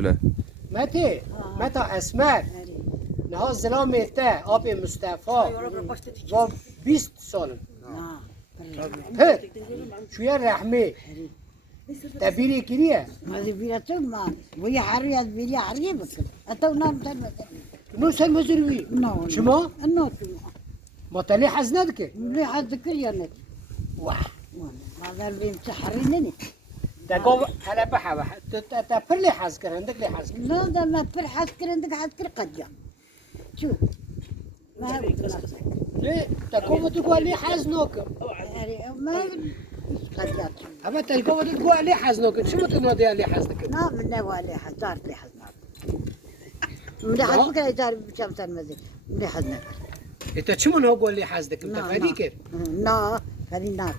لا متى اسمك نها زلام متى آب مصطفى و 20 سال ها شوية رحمة تبيري كريه ما بيرا ما ويا حرية بيرا حرية بس أتو نام تلمة نو سال مزروي نو شما نو ما تلي حزنك ليه حد كريه نت واه هذا اللي متحرينني تقوم هلا بحبة تبر لي حز كر عندك لي حز لا ده ما تفر حسكر عندك حسكر قد شوف ما هو ليه تقوم تقول لي حزنك ما قد أما تقوم تقول لي حزنك شو بتنادي لي حزنك لا من نوالي حزار لي حزنا من حزنك يدار بكم سنة مزيد من حزنك أنت شو من هو قول لي حزنك أنت فديك لا فريناك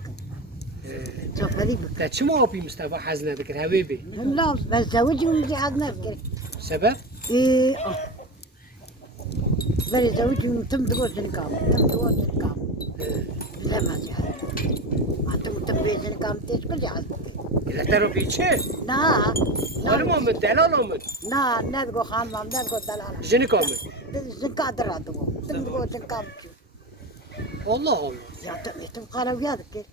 شوف فريق أنت شو ما أبي مصطفى حزنك حبيبي لا بس زوجي من حزنك سبب إيه بري زوجي من تم دقوس الكام لا ما جاء تم بيت الكام تيش كل جهاز إذا ترى بيتشي لا ولا من دلال من لا لا تقول خان ما لا تقول دلالة جني كامل زنقة درا تقول تم دقوس الكام والله يا تم قالوا وياك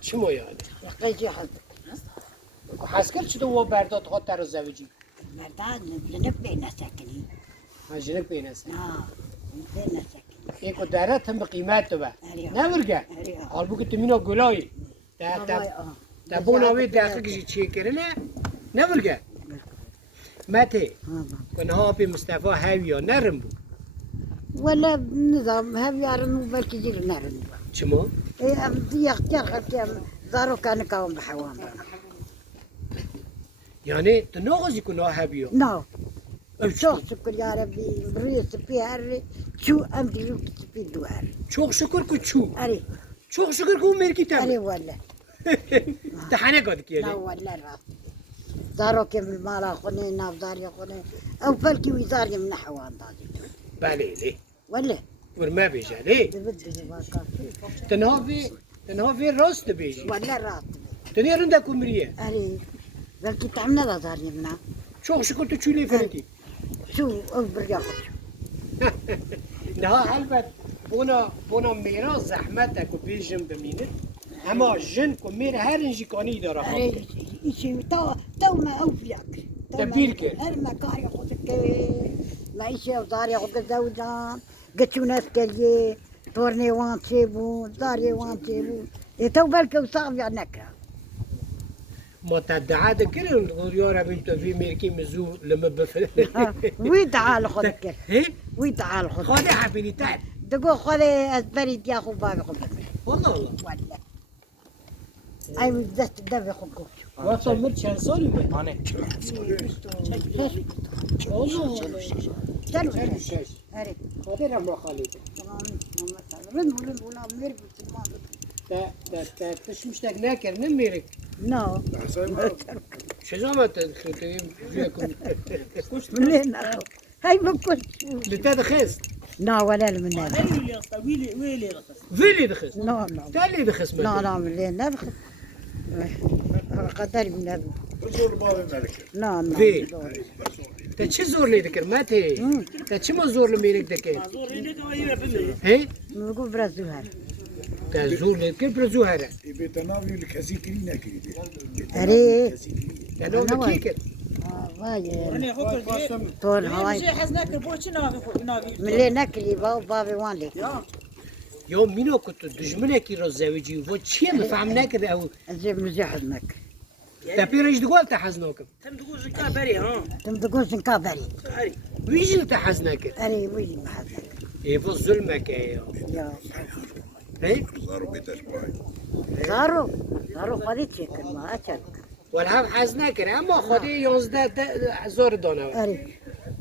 شو يعني يقيجي حد حاسكر شو هو بردات خاطر الزوجي مردان لنبي ساكنين هاجنك بينس بينا ساكنين إيه كدارات هم بقيمات تبع أريها. نورجع أريها. قلبك تمينو قلاي تبونا ويد داخل شيء كرنا نورجع متى كنا هو بمصطفى هاويو نرمبو ولا نظام هم يعرفوا بالكي جيل نعرفوا شمو إيه أبدي أختار خلتهم دارو كان كاون بحوام يعني تناغز يكون هاويو نو شو شو شكر يا ربي بريس في هري شو أمدي لوك في دوار شو شكر كتشو أري شو شكر كو ميركي أري تام ولا تحنى قد لا كيلي ولا راس دارو كم المال خوني ناف داري خوني أو فلكي ويزاري من حوان داري بالي ليه ولا ورما بيجا ليه بدي باكا تنهافي راست بيجي ولا راس تني رندا كومريه أري بلكي تعملنا لا داري منا شو شكر تشو لي فرنتي شو أكبر ياخذ نها هلبت بونا ميرا زحمتك وبيجم بمينه اما جن كمير هرنجي كاني داره أري شيء تو ما أوفيك تبديل كده. هر مكان ياخذك معيشة ودار ياخذ زوجان قتشو ناس كليه تورني وان تشيبو داري وان تشيبو تو بالك وصعب يعني ما تدعى ذكر يا رب انت في ميركي مزو لما بفل وي تعال خذك هي وي تعال خذك خذي حبيبي تعال تقول خذ أسبريد ياخذ بابي خذك والله والله ولا أي بدست دم ياخذك وصل مرت شهر صار انا والله سلو شهر شهر أري خذي ما خالد رن ولا مير تشمشتك ناكر نميرك نو شو زعما تخيم فيكم منين هاي ما كنت لتاد خيس لا ولا من هذا فيلي دخس لا لا تالي دخس لا لا من لين نبخ قدر من هذا لا لا في تشي زور لي ذكر ما تي تشي ما زور لميرك ذكر هي نقول برازو هذا تزور لي ذكر برزو هذا بيتناوي الكاسي كرينا كريم أري لانه مكيكر واي طول هواي من لين ناكلي بابي وان لك يوم مينو كنت دجمنك يرو زوجي و تشي ما فهمنا كده او زين مزيح لك تبيرج دقول تحزنوكم تم تقول شنكابري ويجي تحزنك أري ويجي محلك ايه في ظلمك يا هي زارو بيتاش باي صاروا خليت شكل ما أشك والهم حزنك اما خدي 11 زور دونه أري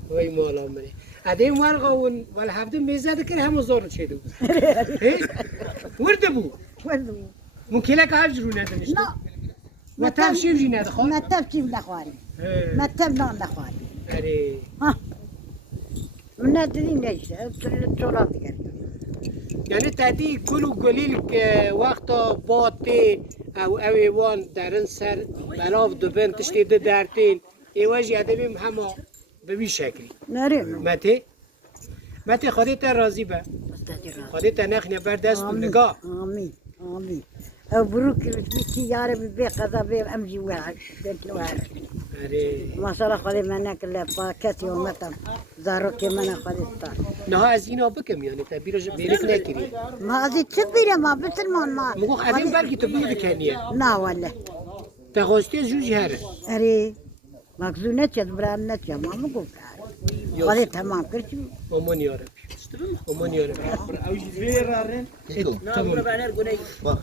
وای مولا منی ادی مرغ و ول هفته میزد که هم زور شده ورده بو ولو ممكن لك عجر ولا تنشت لا ما تمشي وجينا دخل ما تبكي من أخواني ما تبنا من أخواني اري ها من الدين ليش التراب يعني تادي كل قليل وقت باطي او اويوان درن سر بلاف دو بن تشتي درتين ایواجی ادبیم همه به بی شکلی نره مته خودت راضی به خودت نخنه بر دست نگاه آمین آمین او بروك بيتي يا ربي بي قضا بي امجي واحد قلت له واحد اره ما شاء الله خذي منك باكاتي ومتم زاروكي من خذيتها نه از اینا بکم یعنی تبیرش بیرک نکری ما هذه كبيرة ما بسلمان ما مگو ادم بلکی تو بگو کنیه لا ولا تخواستی جوجی هره اري مخزونة برام نتيا ما مقول خذيتها ما كرتو aman yarabbim aman yarabbim Bak.